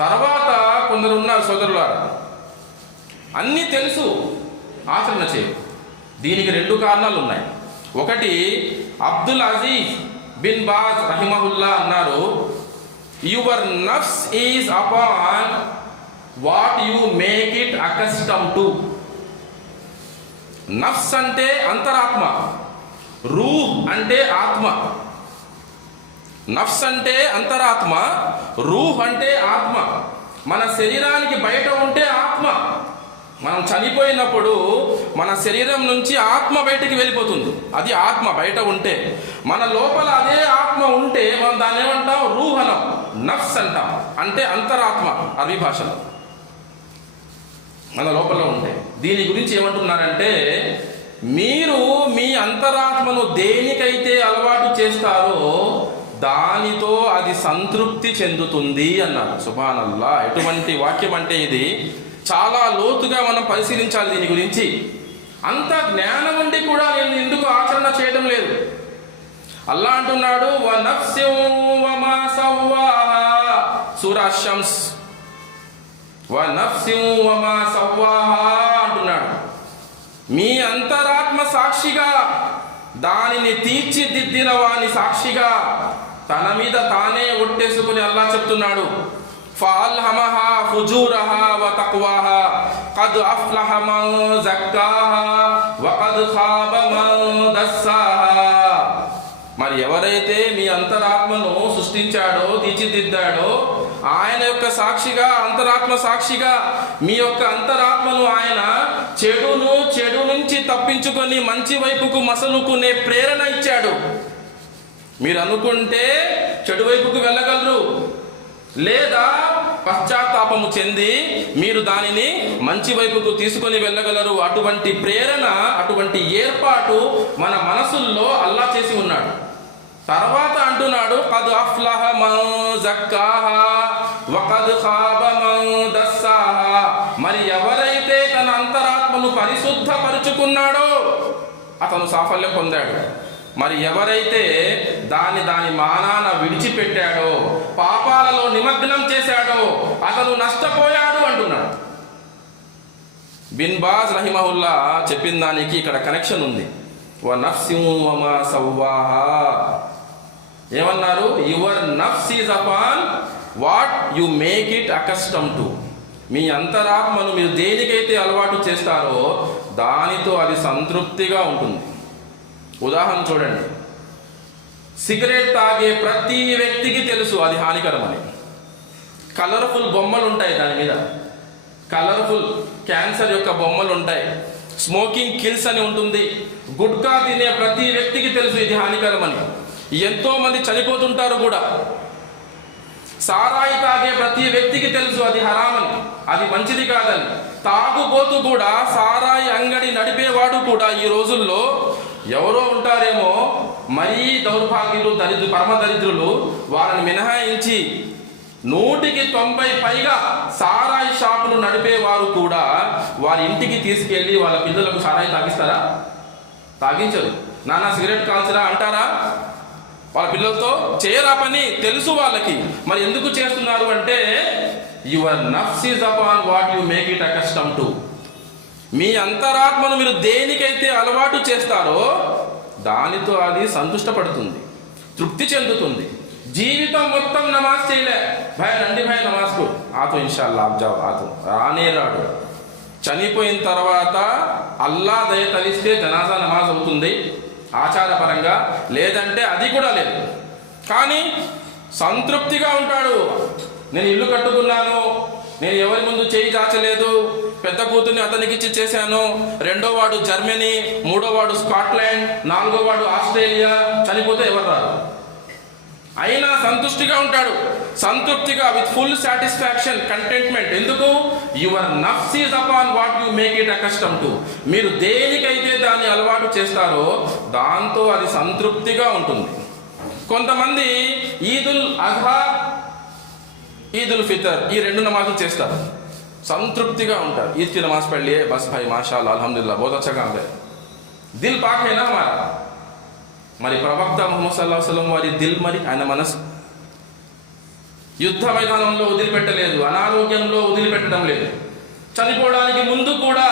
తర్వాత కొందరు ఉన్నారు సోదరులారా. అన్నీ తెలుసు ఆచరణ చేయు. దీనికి రెండు కారణాలు ఉన్నాయి. ఒకటి అబ్దుల్ అజీజ్ బిన్ బాజ్ రహిమహుల్లా అన్నారు your నఫ్స్ is upon what you make it accustom to నఫ్స్ అంటే అంతరాత్మ రూహ్ అంటే ఆత్మ. నఫ్స్ అంటే అంతరాత్మ రూహ్ అంటే ఆత్మ. మన శరీరానికి బయట ఉంటే ఆత్మ. మనం చనిపోయినప్పుడు మన శరీరం నుంచి ఆత్మ బయటికి వెళ్ళిపోతుంది. అది ఆత్మ బయట ఉంటే. మన లోపల అదే ఆత్మ ఉంటే మనం దాన్ని ఏమంటాం? రూహనం నఫ్స్ అంటాం. అంటే అంతరాత్మ అరబీ భాషలో మన లోపల ఉంటే. దీని గురించి ఏమంటున్నారంటే మీరు మీ అంతరాత్మను దేనికైతే అలవాటు చేస్తారో దానితో అది సంతృప్తి చెందుతుంది అన్నారు. సుభానల్లా ఎటువంటి వాక్యం అంటే ఇది చాలా లోతుగా మనం పరిశీలించాలి దీని గురించి. అంత జ్ఞానం ఉండి కూడా నేను ఎందుకు ఆచరణ చేయడం లేదు. అల్లా అంటున్నాడు "వ వ అంటున్నాడు. మీ అంతరాత్మ సాక్షిగా దానిని తీర్చిదిద్దిన వాని సాక్షిగా తన మీద తానే ఒట్టేసుకుని అల్లా చెప్తున్నాడు. ఫాల్హమహా ఫుజూరహా వ తక్వాహా. ఖద్ అఫ్లహ మన్ జక్కాహా. వ ఖద్ ఖాబ మన్ మరి ఎవరైతే మీ అంతరాత్మను సృష్టించాడో తీర్చిదిద్దాడో ఆయన యొక్క సాక్షిగా అంతరాత్మ సాక్షిగా మీ యొక్క అంతరాత్మను ఆయన చెడును చెడు నుంచి తప్పించుకొని మంచి వైపుకు మసలుకునే ప్రేరణ ఇచ్చాడు. మీరు అనుకుంటే చెడు వైపుకు వెళ్ళగలరు. లేదా పశ్చాత్తాపము చెంది మీరు దానిని మంచి వైపుకు తీసుకొని వెళ్ళగలరు. అటువంటి ప్రేరణ అటువంటి ఏర్పాటు మన మనసుల్లో అల్లా చేసి ఉన్నాడు. తర్వాత అంటున్నాడు కద్ అఫ్లహ జక్కాహా దస్సాహా. మరి ఎవరైతే తన అంతరాత్మను పరిశుద్ధపరుచుకున్నాడో అతను సాఫల్యం పొందాడు. మరి ఎవరైతే దాని దాని మానాన విడిచిపెట్టాడో పాపాలలో నిమగ్నం చేశాడో అతను నష్టపోయాడు అంటున్నాడు. బిన్ బాజ్ రహిమహుల్లా చెప్పిన దానికి ఇక్కడ కనెక్షన్ ఉంది. వ నఫ్సిం సౌవాహా ఏమన్నారు? Your నఫ్స్ is upon what you make it accustom to. మీ అంతరాత్మను మీరు దేనికైతే అలవాటు చేస్తారో దానితో అది సంతృప్తిగా ఉంటుంది. ఉదాహరణ చూడండి. సిగరెట్ తాగే ప్రతి వ్యక్తికి తెలుసు అది హానికరమని కలర్ఫుల్ బొమ్మలు ఉంటాయి దాని మీద. కలర్ఫుల్ క్యాన్సర్ యొక్క బొమ్మలు ఉంటాయి. స్మోకింగ్ కిల్స్ అని ఉంటుంది. గుట్కా తినే ప్రతి వ్యక్తికి తెలుసు ఇది హానికరమని ఎంతోమంది చనిపోతుంటారు కూడా. సారాయి తాగే ప్రతి వ్యక్తికి తెలుసు అది హరామని అది మంచిది కాదని. తాగుబోతు కూడా సారాయి అంగడి నడిపేవాడు కూడా ఈ రోజుల్లో ఎవరో ఉంటారేమో మరీ దౌర్భాగ్యులు దరిద్రు పరమ దరిద్రులు వారిని మినహాయించి నూటికి తొంభై పైగా సారాయి షాపులు నడిపేవారు కూడా వారి ఇంటికి తీసుకెళ్ళి వాళ్ళ పిల్లలకు సారాయి తాగిస్తారా? తాగించరు. నాన్న సిగరెట్ కాల్చరా అంటారా? వాళ్ళ పిల్లలతో చేయరా పని? తెలుసు వాళ్ళకి. మరి ఎందుకు చేస్తున్నారు అంటే your నఫ్స్ is upon what you make it accustom to. మీ అంతరాత్మను మీరు దేనికైతే అలవాటు చేస్తారో దానితో అది సంతుష్టపడుతుంది తృప్తి చెందుతుంది. జీవితం మొత్తం నమాజ్ చేయలే. భయ రండి భయ నమాజ్కు. ఆతో ఇన్షాల్లా అబ్జాబ్ ఆతో. రానే రాడు. చనిపోయిన తర్వాత అల్లా దయ తలిస్తే జనాజా నమాజ్ అవుతుంది ఆచారపరంగా. లేదంటే అది కూడా లేదు. కానీ సంతృప్తిగా ఉంటాడు. నేను ఇల్లు కట్టుకున్నాను. నేను ఎవరి ముందు చేయి చాచలేదు. పెద్ద కూతుర్ని అతనికి ఇచ్చి చేశాను. రెండో వాడు జర్మనీ మూడో వాడు స్కాట్లాండ్ నాలుగో వాడు ఆస్ట్రేలియా చనిపోతే ఎవరు రారు? అయినా సంతుష్టిగా ఉంటాడు. సంతృప్తిగా విత్ ఫుల్ సాటిస్ఫాక్షన్ కంటెంట్మెంట్ ఎందుకు? Your నఫ్స్ is upon what you make it accustom to మీరు దేనికైతే దాన్ని అలవాటు చేస్తారో దాంతో అది సంతృప్తిగా ఉంటుంది. కొంతమంది ఈదుల్ అజహా ఈదుల్ ఫితర్ ఈ రెండు నమాజులు చేస్తారు. సంతృప్తిగా ఉంటారు. ఈద్కి నమాజ్ పెళ్ళి బస్ భాయ్ మాషా అల్హమ్దుల్లా బోధ अलहमदिल्ला बहुत దిల్ పాకైనా है మరి? ప్రవక్త మొహమ్మద్ సల్లా వసలం వారి దిల్ మరి ఆయన మనసు? యుద్ధ మైదానంలో వదిలిపెట్టలేదు అనారోగ్యంలో వదిలిపెట్టడం లేదు. చనిపోవడానికి ముందు కూడా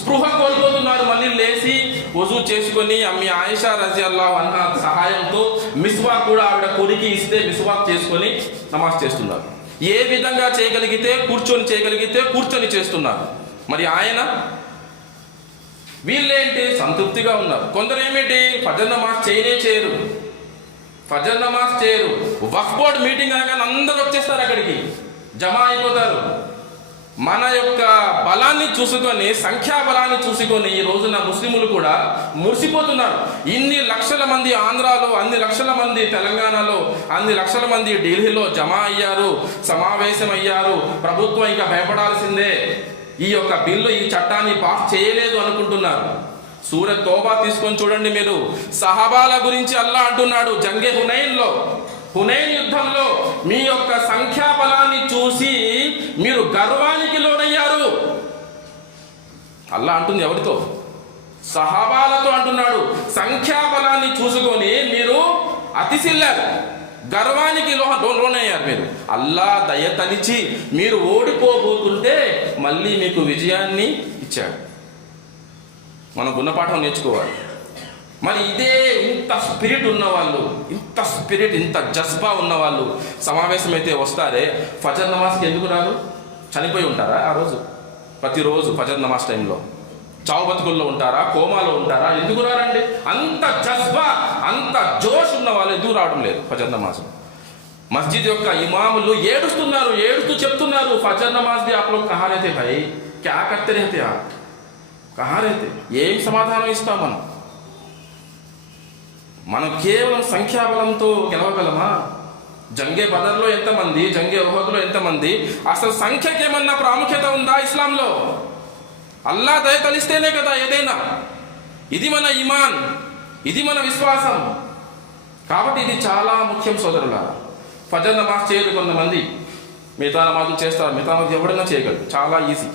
స్పృహ కోల్పోతున్నారు. మళ్ళీ లేచి వజూ చేసుకొని అమ్మి ఆయిషా రజియల్లా అన్న సహాయంతో మిస్వాక్ కూడా ఆవిడ కొరికి ఇస్తే మిస్వాక్ చేసుకొని నమాజ్ చేస్తున్నారు. ఏ విధంగా చేయగలిగితే కూర్చొని చేయగలిగితే కూర్చొని చేస్తున్నారు? మరి ఆయన వీళ్ళేంటి? సంతృప్తిగా ఉన్నారు. కొందరు ఏమిటి ఫజర్ నమాజ్ చేయనే చేయరు. ఫజర్ నమాజ్ చేయరు. వక్ఫ్ బోర్డ్ మీటింగ్ అనగానే అందరు వచ్చేస్తారు అక్కడికి. జమ అయిపోతారు. మన యొక్క బలాన్ని చూసుకొని సంఖ్యా బలాన్ని చూసుకొని ఈ రోజున ముస్లిములు కూడా మురిసిపోతున్నారు. ఇన్ని లక్షల మంది ఆంధ్రాలో అన్ని లక్షల మంది తెలంగాణలో అన్ని లక్షల మంది ఢిల్లీలో జమ అయ్యారు సమావేశం అయ్యారు. ప్రభుత్వం ఇంకా భయపడాల్సిందే. ఈ యొక్క బిల్లు ఈ చట్టాన్ని పాస్ చేయలేదు అనుకుంటున్నారు. సూర్య తోబా తీసుకొని చూడండి మీరు. సహబాల గురించి అల్లా అంటున్నాడు జంగే హునైన్లో. హునైన్ యుద్ధంలో మీ యొక్క సంఖ్యాబలాన్ని చూసి మీరు గర్వానికి లోనయ్యారు. అల్లా అంటుంది ఎవరితో? సహాబాలతో అంటున్నాడు. సంఖ్యాబలాన్ని చూసుకొని మీరు అతిశిల్లారు. గర్వానికి లో లోనయ్యారు మీరు. అల్లా దయ తలిచి మీరు ఓడిపోబోతుంటే మళ్ళీ మీకు విజయాన్ని ఇచ్చాడు. మనం గుణపాఠం నేర్చుకోవాలి. మరి ఇదే ఇంత స్పిరిట్ ఉన్నవాళ్ళు ఇంత స్పిరిట్ ఇంత జజ్బా ఉన్నవాళ్ళు సమావేశం అయితే వస్తారే? ఫజర్ నమాజ్కి ఎందుకు రారు? చనిపోయి ఉంటారా ఆ రోజు? ప్రతిరోజు ఫజర్ నమాజ్ టైంలో. చావు బతుకుల్లో ఉంటారా? కోమాలో ఉంటారా? ఎందుకు రారండి? అంత జజ్బా అంత జోష్ ఉన్న వాళ్ళు ఎందుకు రావడం లేదు ఫజర్ నమాజ్? మస్జిద్ యొక్క ఇమాములు ఏడుస్తున్నారు ఏడుస్తూ చెప్తున్నారు ఫజర్ నమాజ్ ది ఆప్ లోగ్ కహా రేతే క్యా కర్తే రేతే ఏం సమాధానం ఇస్తాం మనం? మనం కేవలం సంఖ్యాబలంతో గెలవగలమా? జంగే బదర్లో ఎంతమంది? జంగే ఉహద్లో ఎంతమంది? అసలు సంఖ్యకి ఏమన్నా ప్రాముఖ్యత ఉందా ఇస్లాంలో? అల్లా దయ తలిస్తేనే కదా ఏదైనా. ఇది మన ఇమాన్ ఇది మన విశ్వాసం. కాబట్టి ఇది చాలా ముఖ్యం సోదరుల ఫజర్ నమాజ్ చేయరు కొంతమంది. మిగతా నమాజులు చేస్తారు. మిగతా నమాజ్ ఎవడైనా చేయగలరు చాలా ఈజీ.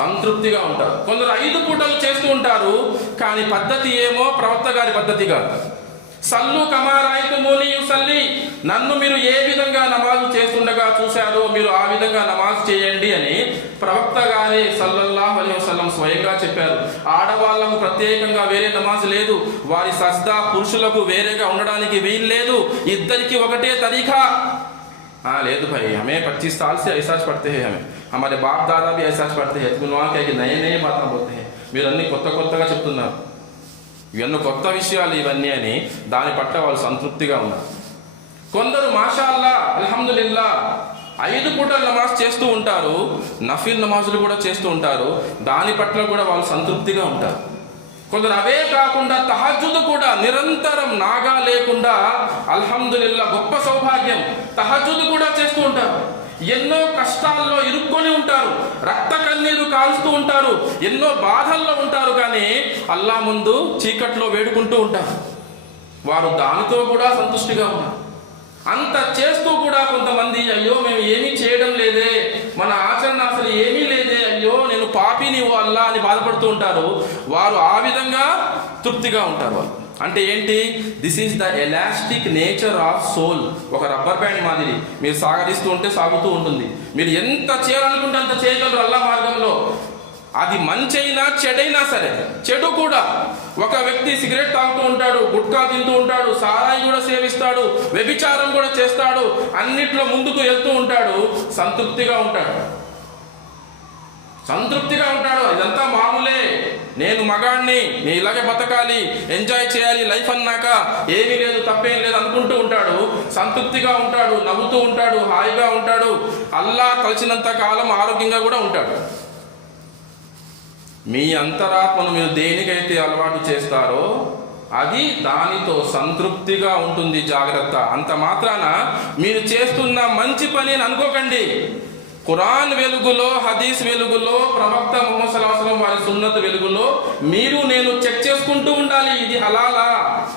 సంతృప్తిగా ఉంటారు. కొందరు ఐదు పూటలు చేస్తూ ఉంటారు కానీ పద్ధతి ఏమో ప్రవక్త గారి పద్ధతి కాదు. సల్లు కమారాయితు మూని సల్లి నన్ను మీరు ఏ విధంగా నమాజు చేస్తుండగా చూశారో మీరు ఆ విధంగా నమాజ్ చేయండి అని ప్రవక్త గారే సల్లల్లాహు అలీ వసల్లం స్వయంగా చెప్పారు. ఆడవాళ్ళకు ప్రత్యేకంగా వేరే నమాజ్ లేదు. వారి సజ్దా పురుషులకు వేరేగా ఉండడానికి వీలు లేదు. ఇద్దరికి ఒకటే తరీఖా. हाँ ले तो भाई हमें पच्चीस साल से ऐसा पढ़ते हैं हमें हमारे बाप दादा भी ऐसा पढ़ते हैं तुम वहाँ क्या कि नए नए बातें बोलते हैं మీరు అన్ని కొత్త కొత్తగా చెప్తున్నారు ఇవన్నీ కొత్త విషయాలు ఇవన్నీ అని దాని పట్ల వాళ్ళు సంతృప్తిగా ఉన్నారు కొందరు మాషాల్లా అల్హమ్దులిల్లా ఐదు పూటలు నమాజ్ చేస్తూ ఉంటారు నఫీల్ నమాజులు కూడా చేస్తూ ఉంటారు దాని పట్ల కూడా వాళ్ళు సంతృప్తిగా ఉంటారు కొందరు అవే కాకుండా తహజుదు కూడా నిరంతరం నాగా లేకుండా అల్హమ్దులిల్లా గొప్ప సౌభాగ్యం. తహజుద్ కూడా చేస్తూ ఉంటారు. ఎన్నో కష్టాల్లో ఇరుక్కొని ఉంటారు. రక్త కన్నీరు కాల్స్తూ ఉంటారు. ఎన్నో బాధల్లో ఉంటారు కానీ అల్లా ముందు చీకట్లో వేడుకుంటూ ఉంటారు. వారు దానితో కూడా సంతుష్టిగా ఉన్నారు. అంత చేస్తూ కూడా కొంతమంది అయ్యో మేము ఏమీ చేయడం లేదే. మన ఆచరణ అసలు ఏమీ పాపి నీవు అల్లా అని బాధపడుతూ ఉంటారు. వారు ఆ విధంగా తృప్తిగా ఉంటారు వాళ్ళు. అంటే ఏంటి? This is the elastic nature of soul ఒక రబ్బర్ బ్యాండ్ మాదిరి. మీరు సాగదీస్తూ ఉంటే సాగుతూ ఉంటుంది. మీరు ఎంత చేయాలనుకుంటే అంత చేయగలరు అల్లా మార్గంలో. అది మంచైనా చెడైనా సరే చెడు కూడా. ఒక వ్యక్తి సిగరెట్ తాగుతూ ఉంటాడు గుట్కా తింటూ ఉంటాడు సారాయి కూడా సేవిస్తాడు వ్యభిచారం కూడా చేస్తాడు అన్నిట్లో ముందుకు వెళ్తూ ఉంటాడు సంతృప్తిగా ఉంటాడు. సంతృప్తిగా ఉంటాడు. ఇదంతా మామూలే. నేను మగాణ్ణి నేను ఇలాగే బతకాలి ఎంజాయ్ చేయాలి లైఫ్ అన్నాక ఏమీ లేదు తప్పేం లేదు అనుకుంటూ ఉంటాడు. సంతృప్తిగా ఉంటాడు నవ్వుతూ ఉంటాడు హాయిగా ఉంటాడు. అల్లా కలిసినంత కాలం ఆరోగ్యంగా కూడా ఉంటాడు. మీ అంతరాత్మను మీరు దేనికైతే అలవాటు చేస్తారో అది దానితో సంతృప్తిగా ఉంటుంది జాగ్రత్త. అంత మాత్రాన మీరు చేస్తున్న మంచి పని అని అనుకోకండి. ఖురాన్ వెలుగులో హదీస్ వెలుగులో ప్రవక్త ముహమ్మద్ సలాహం వారి సున్నత వెలుగులో మీరు నేను చెక్ చేసుకుంటూ ఉండాలి ఇది హలాలా?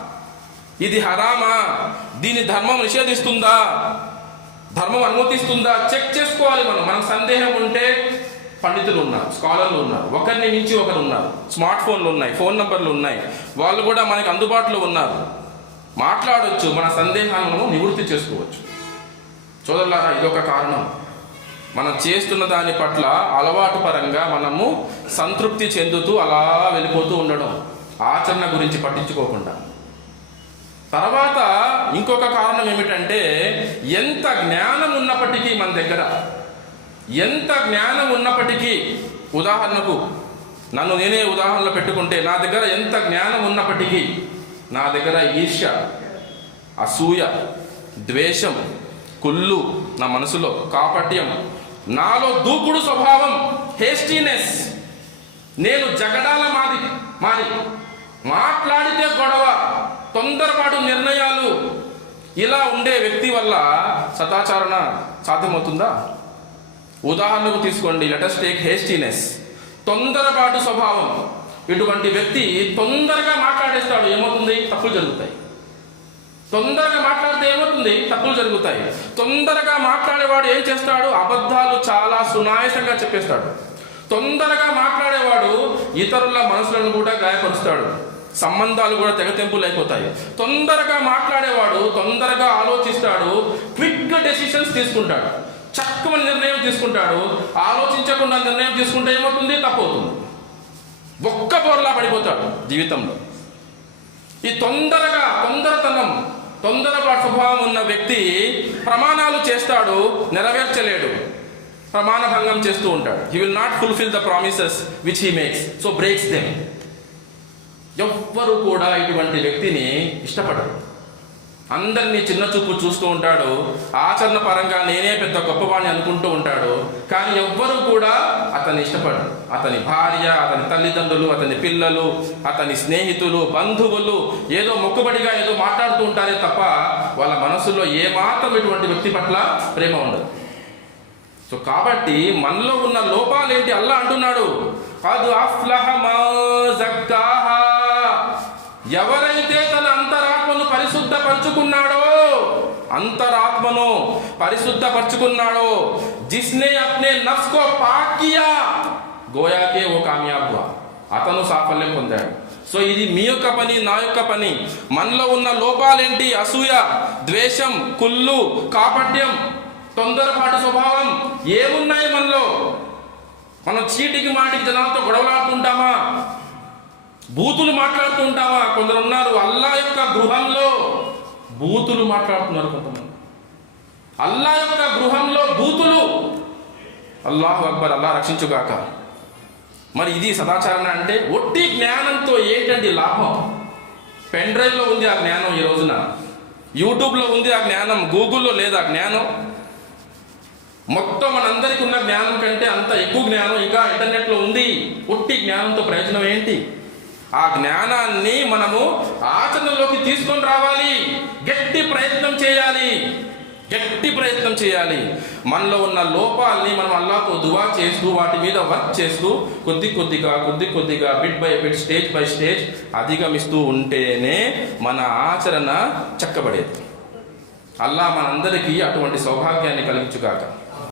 ఇది హరామా? దీని ధర్మం నిషేధిస్తుందా? ధర్మం అనుమతిస్తుందా? చెక్ చేసుకోవాలి మనం. మనకు సందేహం ఉంటే పండితులు ఉన్నారు స్కాలర్లు ఉన్నారు ఒకరిని మించి ఒకరు ఉన్నారు. స్మార్ట్ ఫోన్లు ఉన్నాయి ఫోన్ నంబర్లు ఉన్నాయి. వాళ్ళు కూడా మనకి అందుబాటులో ఉన్నారు. మాట్లాడవచ్చు మన సందేహాలను నివృత్తి చేసుకోవచ్చు. చూడలేరా ఇది ఒక కారణం. మనం చేస్తున్న దాని పట్ల అలవాటు పరంగా మనము సంతృప్తి చెందుతూ అలా వెళ్ళిపోతూ ఉండడం ఆచరణ గురించి పట్టించుకోకుండా. తర్వాత ఇంకొక కారణం ఏమిటంటే ఎంత జ్ఞానం ఉన్నప్పటికీ మన దగ్గర ఎంత జ్ఞానం ఉన్నప్పటికీ ఉదాహరణకు నన్ను నేనే ఉదాహరణలో పెట్టుకుంటే నా దగ్గర ఎంత జ్ఞానం ఉన్నప్పటికీ నా దగ్గర ఈర్ష్య అసూయ ద్వేషం కుళ్ళు నా మనసులో కాపట్యం నాలో దూకుడు స్వభావం హేస్టీనెస్ నేను జగడాల మాది మాది మాట్లాడితే గొడవ తొందరపాటు నిర్ణయాలు ఇలా ఉండే వ్యక్తి వల్ల సదాచారణ సాధ్యమవుతుందా? ఉదాహరణకు తీసుకోండి లెటస్ టేక్ హేస్టీనెస్ తొందరపాటు స్వభావం. ఇటువంటి వ్యక్తి తొందరగా మాట్లాడేస్తాడు ఏమవుతుంది? తప్పులు జరుగుతాయి. తొందరగా మాట్లాడితే ఏమవుతుంది? తప్పులు జరుగుతాయి. తొందరగా మాట్లాడేవాడు ఏం చేస్తాడు? అబద్ధాలు చాలా సునాయసంగా చెప్పేస్తాడు. తొందరగా మాట్లాడేవాడు ఇతరుల మనసులను కూడా గాయపరుస్తాడు. సంబంధాలు కూడా తెగతెంపులు అయిపోతాయి. తొందరగా మాట్లాడేవాడు తొందరగా ఆలోచిస్తాడు. క్విక్ డెసిషన్స్ తీసుకుంటాడు. చక్కని నిర్ణయం తీసుకుంటాడు. ఆలోచించకుండా నిర్ణయం తీసుకుంటే ఏమవుతుంది? తప్పవుతుంది. ఒక్క బోర్లా పడిపోతాడు జీవితంలో. ఈ తొందరగా తొందరతనం తొందరపాటు స్వభావం ఉన్న వ్యక్తి ప్రమాణాలు చేస్తాడు నెరవేర్చలేడు. ప్రమాణ భంగం చేస్తూ ఉంటాడు. He will not fulfil the promises which he makes so breaks them ఎవ్వరు కూడా ఇటువంటి వ్యక్తిని ఇష్టపడరు. అందరినీ చిన్న చూపు చూస్తూ ఉంటాడు. ఆచరణ పరంగా నేనే పెద్ద గొప్పవాణ్ణి అనుకుంటూ ఉంటాడు. కానీ ఎవ్వరూ కూడా అతన్ని ఇష్టపడరు. అతని భార్య అతని తల్లిదండ్రులు అతని పిల్లలు అతని స్నేహితులు బంధువులు ఏదో మొక్కుబడిగా ఏదో మాట్లాడుతూ ఉంటారే తప్ప వాళ్ళ మనసులో ఏమాత్రం ఇటువంటి వ్యక్తి పట్ల ప్రేమ ఉండదు. సో కాబట్టి మనలో ఉన్న లోపాలేంటి అల్లా అంటున్నాడు. కాదు ఎవరైతే తన పరిశుద్ధపరచుకున్నాడో? అంతరాత్మను పరిశుద్ధపరచుకున్నాడో? జిస్నే అప్నే నఫ్స్ కో పాక్ కియా గోయాకే ఓ కామయాబ్ హువా. అతను సాఫల్యం పొందాడు. సో ఇది మీ యొక్క పని నా యొక్క పని. మనలో ఉన్న లోపాలేంటి? అసూయ ద్వేషం కుళ్ళు కాపట్యం తొందరపాటు స్వభావం ఏమున్నాయి మనలో? మనం చీటికి మాటికి జనాలతో గొడవలాడుతుంటామా? బూతులు మాట్లాడుతూ ఉంటామా కొందరు ఉన్నారు అల్లా యొక్క గృహంలో బూతులు మాట్లాడుతున్నారు కొంతమంది. అల్లా యొక్క గృహంలో బూతులు. అల్లాహు అక్బర్ అల్లా రక్షించుగాక. మరి ఇది సదాచారణ అంటే ఒట్టి జ్ఞానంతో ఏంటండి లాభం? పెన్ డ్రైవ్లో ఉంది ఆ జ్ఞానం ఈ రోజున. యూట్యూబ్లో ఉంది ఆ జ్ఞానం గూగుల్లో లేదు ఆ జ్ఞానం. మొత్తం మనందరికీ ఉన్న జ్ఞానం కంటే అంత ఎక్కువ జ్ఞానం ఇంకా ఇంటర్నెట్లో ఉంది. ఒట్టి జ్ఞానంతో ప్రయోజనం ఏంటి? ఆ జ్ఞానాన్ని మనము ఆచరణలోకి తీసుకొని రావాలి. గట్టి ప్రయత్నం చేయాలి. గట్టి ప్రయత్నం చేయాలి. మనలో ఉన్న లోపాలని మనం అల్లాతో దువా చేస్తూ వాటి మీద వర్క్ చేస్తూ కొద్ది కొద్దిగా కొద్ది కొద్దిగా bit by bit stage by stage అధిగమిస్తూ ఉంటేనే మన ఆచరణ చక్కబడేది. అల్లా మనందరికీ అటువంటి సౌభాగ్యాన్ని కలిగించుగాక.